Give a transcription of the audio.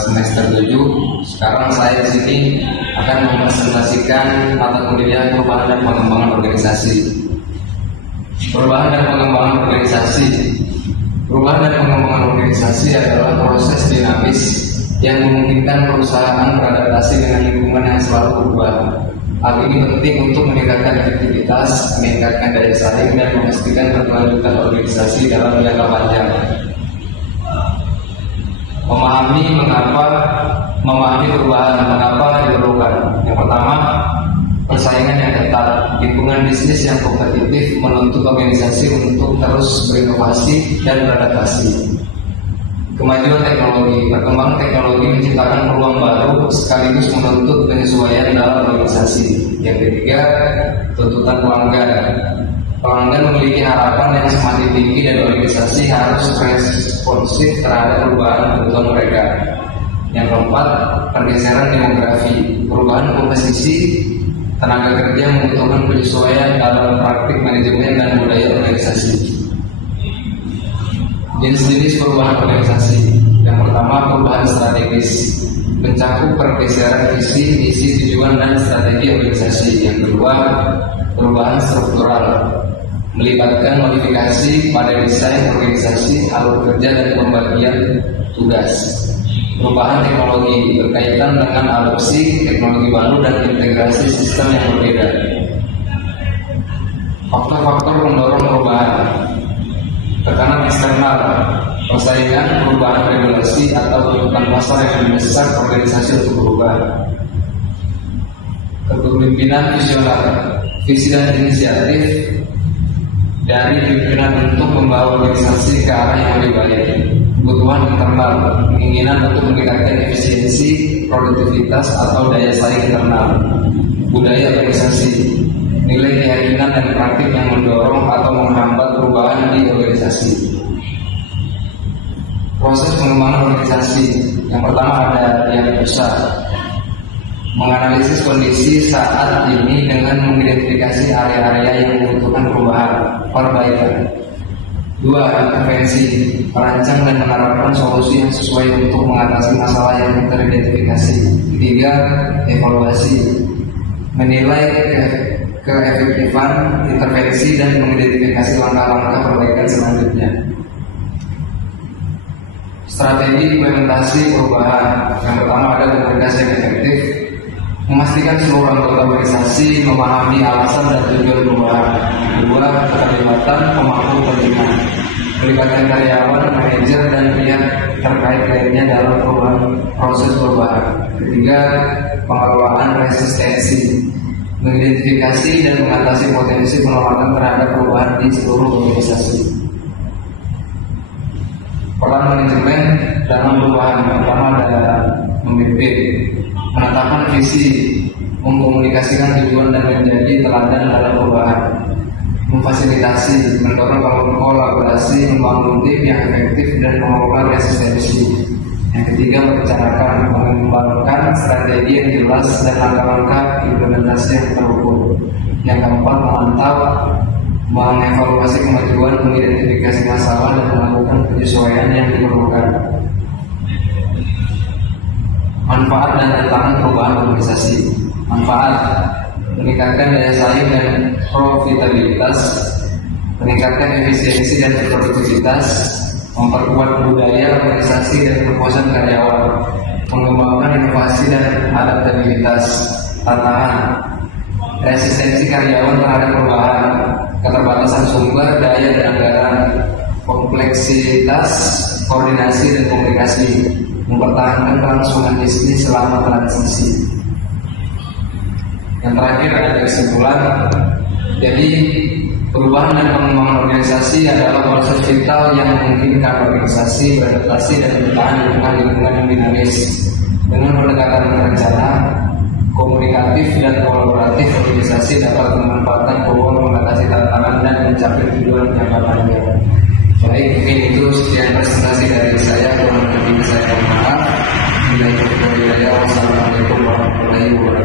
semester 7. Sekarang saya di sini akan mempresentasikan mata kuliah perubahan dan pengembangan organisasi. Perubahan dan pengembangan organisasi. Perubahan dan pengembangan organisasi adalah proses dinamis yang memungkinkan perusahaan beradaptasi dengan lingkungan yang selalu berubah. Hal ini penting untuk meningkatkan efektivitas, meningkatkan daya saing, dan memastikan berkelanjutan organisasi dalam jangka panjang. Memahami perubahan mengapa diperlukan. Yang pertama, persaingan yang ketat. Lingkungan bisnis yang kompetitif menuntut organisasi untuk terus berinovasi dan beradaptasi. Kemajuan teknologi. Perkembangan teknologi menciptakan peluang baru sekaligus menuntut penyesuaian dalam organisasi. Yang ketiga, tuntutan pelanggan. Pelanggan memiliki harapan yang semakin tinggi dan organisasi harus responsif terhadap perubahan kebutuhan mereka. Yang keempat, pergeseran demografi. Perubahan komposisi tenaga kerja membutuhkan penyesuaian dalam praktik manajemen dan budaya organisasi. Jenis-jenis perubahan organisasi. Yang pertama, perubahan strategis, mencakup pergeseran visi, misi, tujuan, dan strategi organisasi. Yang kedua, perubahan struktural, melibatkan modifikasi pada desain organisasi, alur kerja, dan pembagian tugas. Perubahan teknologi, berkaitan dengan adopsi teknologi baru dan integrasi sistem yang berbeda. Faktor-faktor pendorong perubahan. Tekanan eksternal, persaingan, perubahan regulasi, atau tuntutan pasar yang mendesak organisasi untuk berubah. Kepemimpinan visioner, visi dan inisiatif dari pimpinan untuk membawa organisasi ke arah yang lebih baik. Kebutuhan internal, keinginan untuk meningkatkan efisiensi, produktivitas, atau daya saing internal. Budaya organisasi, nilai keyakinan dan praktik yang mendorong atau menghambat perubahan di organisasi. Proses pengembangan organisasi. Yang pertama ada diagnosa, menganalisis kondisi saat ini dengan mengidentifikasi area-area yang membutuhkan perubahan, perbaikan. Dua, intervensi, merancang dan menerapkan solusi yang sesuai untuk mengatasi masalah yang teridentifikasi. Tiga, evaluasi, menilai keefektifan intervensi dan mengidentifikasi langkah-langkah perbaikan selanjutnya. Strategi implementasi perubahan. Yang pertama ada komunikasi yang efektif, memastikan seluruh anggota organisasi memahami alasan dan tujuan perubahan. Kedua, keterlibatan pemangku kepentingan, melibatkan karyawan, manajer, dan pihak terkait lainnya dalam proses perubahan. Ketiga, pengelolaan resistensi, mengidentifikasi dan mengatasi potensi penolakan terhadap perubahan di seluruh organisasi. Peran manajemen dalam perubahan. Pertama ada memimpin, menetapkan visi, mengkomunikasikan tujuan dan menjadi teladan dalam perubahan. Memfasilitasi, mendorong kolaborasi, membangun tim yang efektif dan mengelola resistensi. Yang ketiga, merencanakan, mengembangkan strategi yang jelas dan langkah-langkah implementasi yang terukur. Yang keempat, memantau, mengevaluasi kemajuan, mengidentifikasi masalah, dan melakukan penyesuaian yang diperlukan. Manfaat dan tantangan perubahan organisasi. Manfaat: meningkatkan daya saing dan profitabilitas, meningkatkan efisiensi dan produktivitas, memperkuat budaya organisasi dan kepuasan karyawan, mengembangkan inovasi dan adaptabilitas. Tantangan: resistensi karyawan terhadap perubahan, keterbatasan sumber daya dan anggaran, kompleksitas koordinasi dan komunikasi, mempertahankan kelangsungan bisnis selama transisi. Yang terakhir ada kesimpulan. Jadi perubahan dan pengembangan organisasi adalah proses vital yang memungkinkan organisasi beradaptasi dan bertahan di tengah lingkungan yang dinamis. Dengan pendekatan berencana, komunikatif, dan kolaboratif, organisasi dapat memanfaatkan peluang, mengatasi tantangan, dan mencapai tujuan jangka panjang. Baik, mungkin itu sekian presentasi dari saya. Kurang lebih saya mohon maaf. Wassalamualaikum warahmatullahi wabarakatuh.